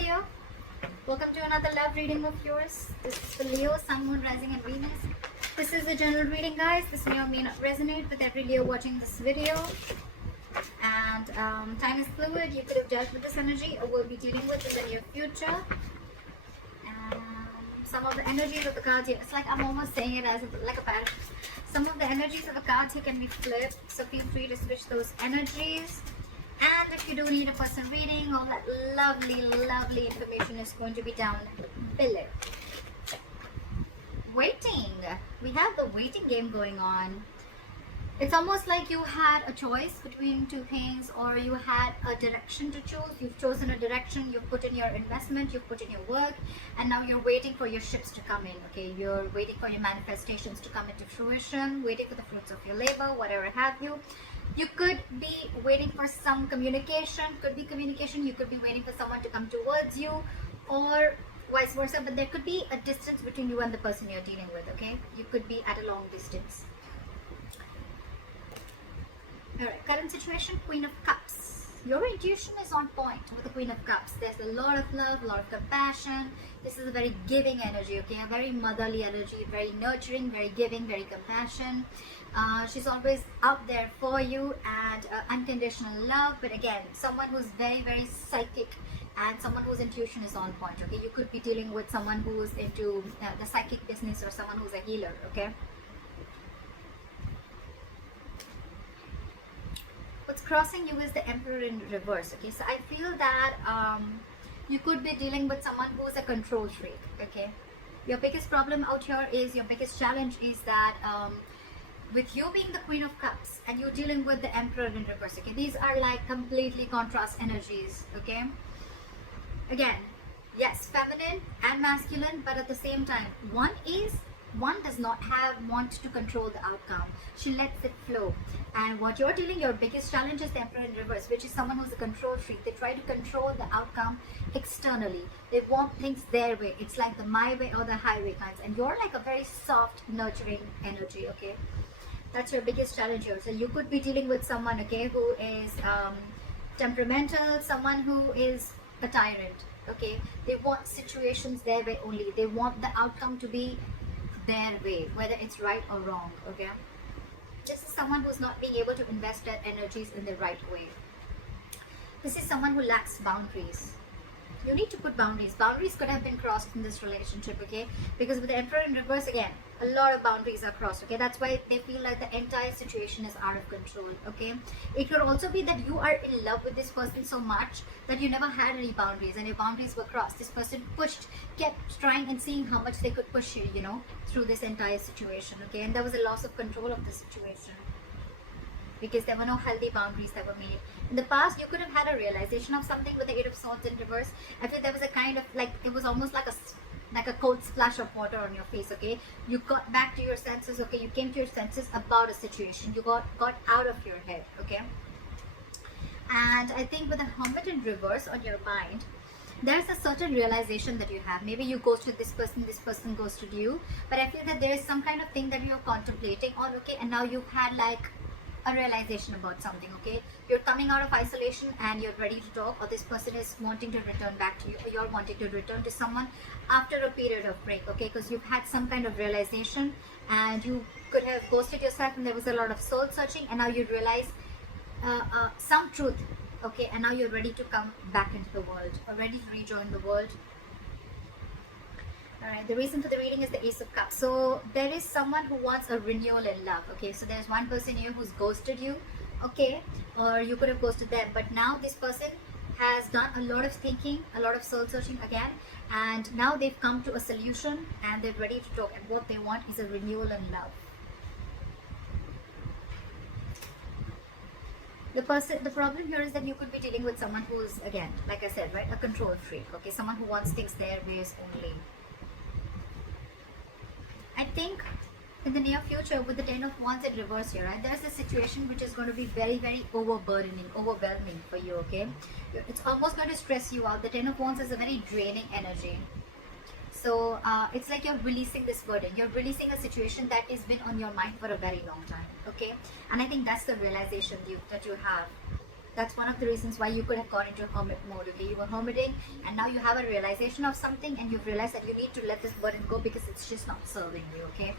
Leo. Welcome to another love reading of yours. This is for Leo, Sun, Moon, Rising and Venus. This is a general reading, guys. This may or may not resonate with every Leo watching this video. And time is fluid. You could have dealt with this energy or will be dealing with in the near future. Some of the energies of the cards here, it's like I'm almost saying it as like a pattern. Some of the energies of the cards here can be flipped, so feel free to switch those energies. And if you do need a personal reading, all that lovely information is going to be down below. Waiting. We have the waiting game going on. It's almost like you had a choice between two things, or you had a direction to choose. You've chosen a direction, you've put in your investment, you've put in your work, and now you're waiting for your ships to come in, okay? You're waiting for your manifestations to come into fruition, waiting for the fruits of your labor, whatever have you. You could be waiting for some communication, could be communication, you could be waiting for someone to come towards you, or vice versa, but there could be a distance between you and the person you're dealing with, okay? You could be at a long distance. Alright, current situation, Queen of Cups. Your intuition is on point with the Queen of Cups. There's a lot of love, a lot of compassion. This is a very giving energy, okay? A very motherly energy, very nurturing, very giving, very compassion. She's always out there for you, and unconditional love. But again, someone who's very psychic and someone whose intuition is on point, okay? You could be dealing with someone who's into the psychic business, or someone who's a healer, okay? What's crossing you is the Emperor in reverse, okay? So I feel that you could be dealing with someone who's a control freak, okay? Your biggest problem out here is, your biggest challenge is that with you being the Queen of Cups and you dealing with the Emperor in reverse, okay? These are like completely contrast energies, okay? Again, yes, feminine and masculine, but at the same time, one does not want to control the outcome. She lets it flow. And what you're dealing, your biggest challenge is the Emperor in reverse, which is someone who's a control freak. They try to control the outcome externally. They want things their way. It's like the my way or the highway kinds. And you're like a very soft, nurturing energy, okay? That's your biggest challenge here. So you could be dealing with someone, okay, who is temperamental, someone who is a tyrant, okay? They want situations their way only. They want the outcome to be their way, whether it's right or wrong, okay? This is someone who's not being able to invest their energies in the right way. This is someone who lacks boundaries. You need to put boundaries. Boundaries could have been crossed in this relationship, okay? Because with the Emperor in reverse, again, a lot of boundaries are crossed, okay? That's why they feel like the entire situation is out of control, okay? It could also be that you are in love with this person so much that you never had any boundaries, and your boundaries were crossed. This person kept trying and seeing how much they could push you, you know, through this entire situation, okay? And there was a loss of control of the situation, because there were no healthy boundaries that were made. In the past, you could have had a realization of something with the Eight of Swords in reverse. I feel there was a kind of, like, it was almost like a cold splash of water on your face, okay? You got back to your senses, okay? You came to your senses about a situation. You got out of your head, okay? And I think with the Hermit in reverse on your mind, there's a certain realization that you have. Maybe you ghosted this person ghosted you. But I feel that there is some kind of thing that you're contemplating on, okay? And now you've had like a realization about something, okay? You're coming out of isolation and you're ready to talk, or this person is wanting to return back to you, or you're wanting to return to someone after a period of break, okay? Because you've had some kind of realization, and you could have ghosted yourself and there was a lot of soul searching, and now you realize some truth, okay? And now you're ready to come back into the world, or ready to rejoin the world. Alright, the reason for the reading is the Ace of Cups. So there is someone who wants a renewal in love, okay? So there's one person here who's ghosted you, okay? Or you could have ghosted them, but now this person has done a lot of thinking, a lot of soul searching again, and now they've come to a solution and they're ready to talk, and what they want is a renewal in love. The problem here is that you could be dealing with someone who's, again, like I said, right, a control freak, okay? Someone who wants things their ways only. I think in the near future, with the Ten of Wands in reverse here, right, there's a situation which is going to be very overwhelming for you, okay? It's almost going to stress you out. The Ten of Wands is a very draining energy. So it's like you're releasing this burden. You're releasing a situation that has been on your mind for a very long time, okay? And I think that's the realization that you have. That's one of the reasons why you could have gone into hermit mode. Okay, you were hermiting, and now you have a realization of something, and you've realized that you need to let this burden go because it's just not serving you. Okay.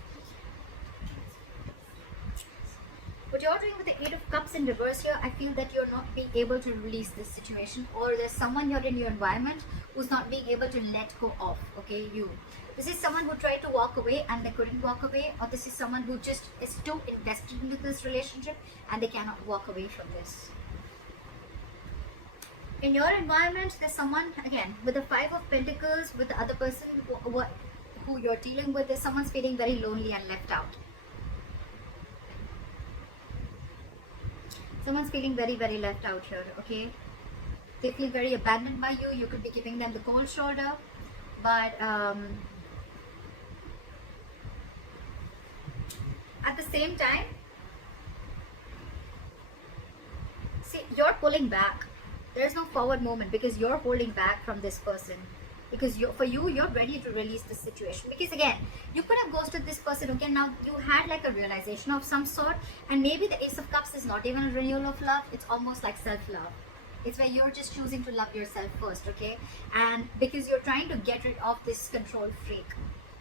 What you're doing with the Eight of Cups in reverse here, I feel that you're not being able to release this situation, or there's someone here in your environment who's not being able to let go of, okay, you. This is someone who tried to walk away and they couldn't walk away, or this is someone who just is too invested into this relationship and they cannot walk away from this. In your environment, there's someone, again, with the Five of Pentacles, with the other person who you're dealing with, there's someone's feeling very lonely and left out. Someone's feeling very, very left out here, okay? They feel very abandoned by you. You could be giving them the cold shoulder. But at the same time, see, you're pulling back. There's no forward movement because you're holding back from this person. Because you're ready to release this situation. Because again, you could have ghosted this person. Okay, now you had like a realization of some sort, and maybe the Ace of Cups is not even a renewal of love. It's almost like self-love. It's where you're just choosing to love yourself first, okay? And because you're trying to get rid of this control freak.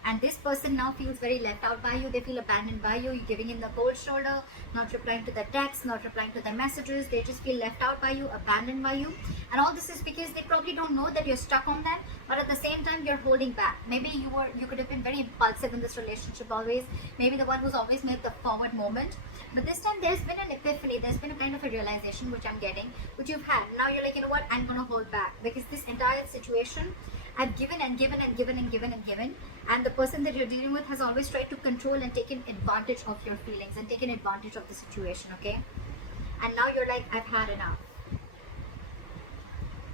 And this person now feels very left out by you. They feel abandoned by you. You're giving in the cold shoulder, not replying to their texts, not replying to their messages. They just feel left out by you, abandoned by you. And all this is because they probably don't know that you're stuck on them, but at the same time you're holding back. Maybe you could have been very impulsive in this relationship always. Maybe the one who's always made the forward moment. But this time there's been an epiphany. There's been a kind of a realization which I'm getting, which you've had. Now you're like, you know what? I'm gonna hold back because this entire situation I've given and given and given and given and given, and the person that you're dealing with has always tried to control and taken advantage of your feelings and taken advantage of the situation, okay? And now you're like, I've had enough.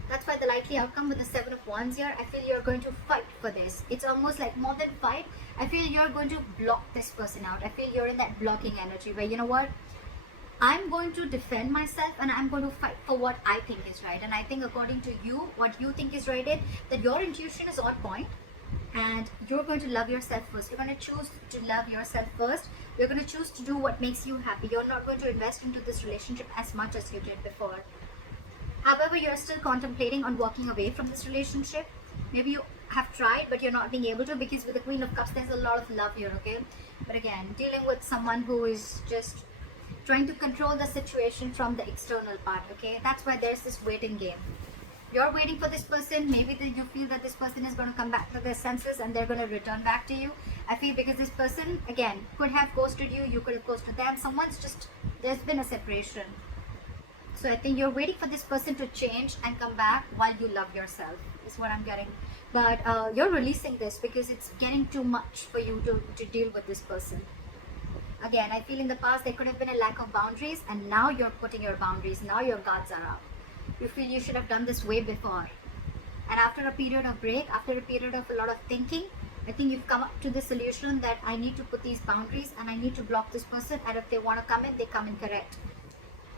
That's why the likely outcome with the Seven of Wands here, I feel you're going to fight for this. It's almost like more than fight. I feel you're going to block this person out. I feel you're in that blocking energy where, you know what? I'm going to defend myself and I'm going to fight for what I think is right. And I think according to you, what you think is right is that your intuition is on point and you're going to love yourself first. You're going to choose to love yourself first. You're going to choose to do what makes you happy. You're not going to invest into this relationship as much as you did before. However, you're still contemplating on walking away from this relationship. Maybe you have tried, but you're not being able to because with the Queen of Cups, there's a lot of love here, okay? But again, dealing with someone who is just trying to control the situation from the external part, okay? That's why there's this waiting game. You're waiting for this person. Maybe you feel that this person is going to come back to their senses and they're going to return back to you. I feel because this person, again, could have ghosted you. You could have ghosted them. There's been a separation. So I think you're waiting for this person to change and come back while you love yourself, is what I'm getting. But you're releasing this because it's getting too much for you to deal with this person. Again, I feel in the past there could have been a lack of boundaries, and now you're putting your boundaries. Now your guards are up. You feel you should have done this way before. And after a period of break, after a period of a lot of thinking, I think you've come up to the solution that I need to put these boundaries and I need to block this person, and if they want to come in, they come in correct.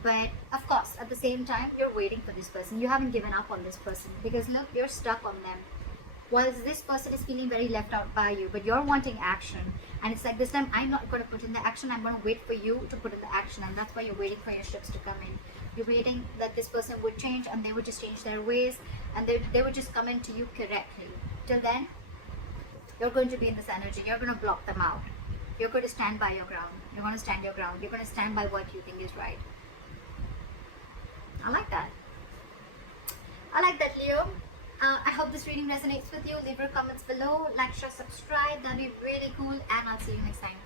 But of course, at the same time, you're waiting for this person. You haven't given up on this person because look, you're stuck on them. Whilst this person is feeling very left out by you, but you're wanting action. And it's like this time, I'm not going to put in the action. I'm going to wait for you to put in the action. And that's why you're waiting for your ships to come in. You're waiting that this person would change and they would just change their ways. And they would just come into you correctly. Till then, you're going to be in this energy. You're going to block them out. You're going to stand by your ground. You're going to stand your ground. You're going to stand by what you think is right. I like that. I like that, Leo. I hope this reading resonates with you. Leave your comments below, like, share, subscribe. That'd be really cool, and I'll see you next time.